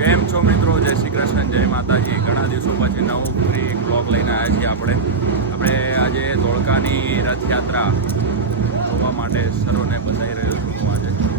કેમ છો મિત્રો? જય શ્રી કૃષ્ણ, જય માતાજી. ઘણા દિવસો પછી નવો ફરી બ્લોગ લઈને આવ્યા છીએ આપણે આજે ધોળકાની રથયાત્રા જોવા માટે સરોને બતાવી રહ્યો છું હું આજે.